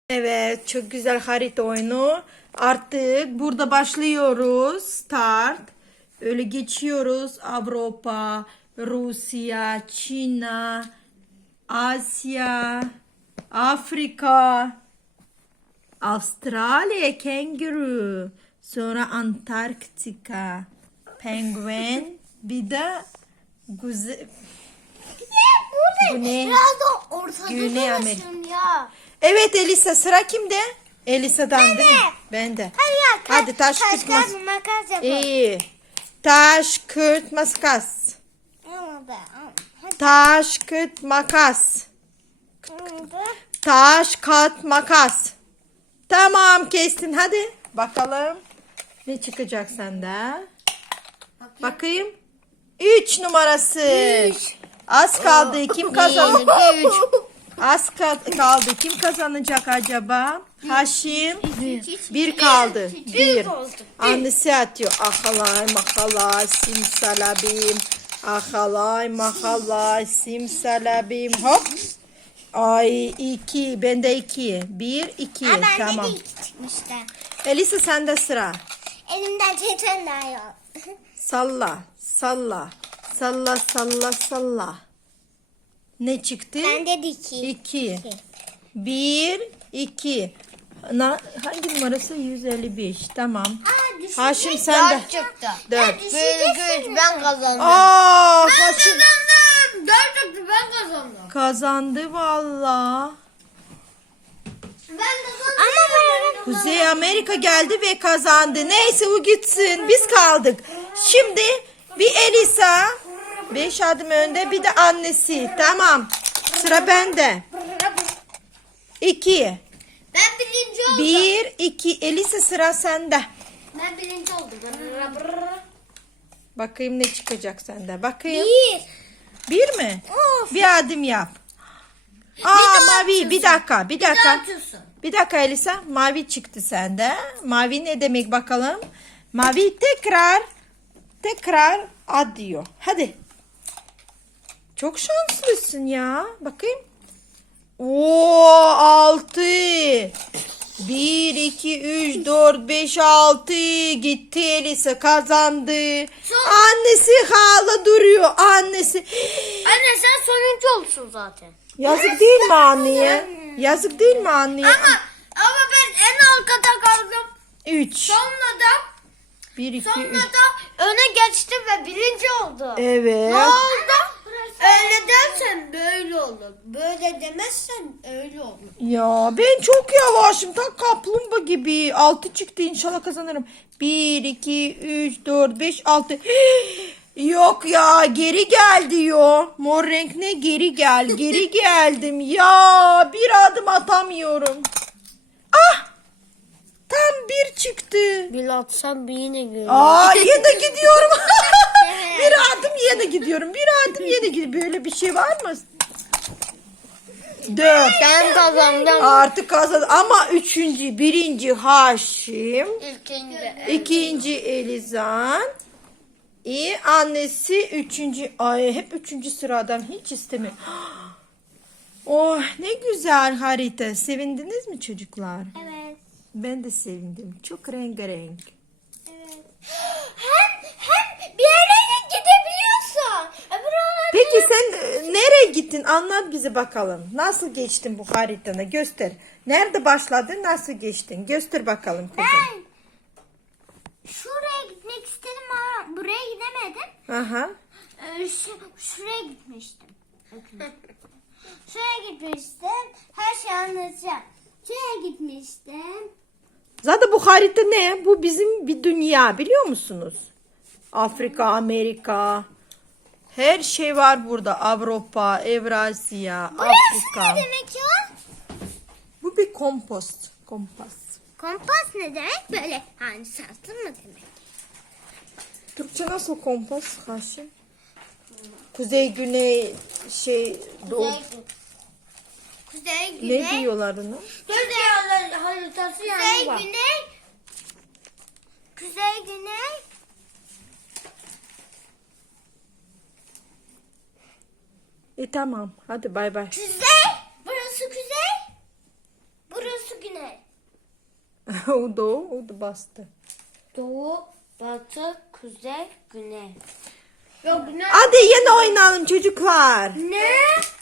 Evet, çok güzel harita oyunu. Artık burada başlıyoruz. Start. Öyle geçiyoruz. Avrupa, Rusya, Çin, Asya, Afrika, Avustralya, kenguru. Sonra Antarktika, penguen. Bir de Güney, Biraz da ortada Güney dolaşın ya. Evet Elisa, sıra kimde? Elisa'dan değil mi? Ben de. Hadi taş kağıt makas. Makas yapalım. İyi. Taş kağıt makas. Olmadı. Hadi. Taş kağıt makas. Olmadı. Taş kağıt makas. Tamam, kestin, hadi. Bakalım ne çıkacak sende? Bakayım. 3 numarası. Az kaldı. Kim kazandı? 3. Az kaldı. Kim kazanacak acaba? Haşim. Bir kaldı. Bir. Annesi atıyor. Ahalay mahalay simsalabim. Ahalay mahalay simsalabim. Hop. Ay 2. Bende 2. 1, 2. Bende Tamam. de iki çıkmıştı. Elisa, sende sıra. Elimden çeten daha yok. Salla. Salla. Salla salla salla. Ne çıktı? Bende de iki. 2. 1, 2. Hangi numarası? 155. Tamam. Haşim sen de. çıktı. 4. Ben kazandım. Aa, Haşim Kazandım. 4 çıktı, ben kazandım. kazandı valla. Ben kazandım. Ama Kuzey Amerika geldi ve kazandı. Neyse, o gitsin. Biz kaldık. Şimdi bir Elisa 5 adım önde, bir de annesi. Tamam. Sıra bende. 2. Ben birinci oldum. 1, 2. Elisa, sıra sende. Ben birinci oldum. Bakayım ne çıkacak sende. Bakayım. Bir. 1 mi? Of. Bir adım yap. daha Mavi. atıyorsun. Bir dakika. Bir dakika. atıyorsun. Bir dakika Elisa. Mavi çıktı sende. Mavi ne demek bakalım? Mavi tekrar at diyor. Hadi. Çok şanslısın ya. Bakayım. Oo, 6. 1, 2, 3, 4, 5, 6. Gitti Elisa, kazandı. Annesi hala duruyor. Annesi. Anne sen sonuncu olsun zaten. Yazık değil mi anneye? Yazık değil mi anneye? Ama ben en arkada kaldım. 3. Sonra da 1, 2, 3. öne geçtim ve birinci oldum. Evet. Ne oldu? Öyle dersen böyle olur. Böyle demezsen öyle olur. Ya ben çok yavaşım. Tam kaplumbağa gibi. 6 çıktı, inşallah kazanırım. 1, 2, 3, 4, 5, 6. Yok ya, geri gel diyor. Mor renk ne? Geri gel. Geri geldim. Ya bir adım atamıyorum. Ah! Tam 1 çıktı. Bir atsam bir yine görürüm. Aa, yine gidiyorum. Bir adım yine gidiyorum. Bir adım yine gidiyorum. Böyle bir şey var mı? 4. Ben kazandım. Artık kazandı. Ama 3. 1. Haşim. İlkinde. 2. Elizan. Annesi 3. Ay, hep 3. sıradan, hiç istemiyorum. Oh, ne güzel harita. Sevindiniz mi çocuklar? Evet. Ben de sevindim. Çok rengarenk. Evet. Hem bir yere gidebiliyorsun. Peki sen nereye gittin? Anlat bize bakalım. Nasıl geçtin bu haritanı? Göster. Nerede başladın? Nasıl geçtin? Göster bakalım kızım. Ben şuraya gitmek istedim ama buraya gidemedim. Aha. Şuraya gitmiştim. Şuraya gitmiştim. Her şeyi anlatacağım. Şuraya gitmiştim. Zaten bu harita ne? Bu bizim bir dünya, biliyor musunuz? Afrika, Amerika. Her şey var burada. Avrupa, Evrasya, Afrika. Ne demek ya? Bu bir kompost. Kompas. Kompas ne demek? Böyle hani sarsın mı demek? Türkçe nasıl kompas Haşim? Kuzey, güney, doğu. Kuzey, güney. Ne diyorlar ona? Kuzey haritası yani var. Güney. Kuzey, güney. Tamam. Hadi bay bay. Kuzey. Burası kuzey. Burası güney. O doğu, o da bastı. Doğu, batı, kuzey, güney. Yok güney. Hadi yine oynayalım çocuklar. Ne?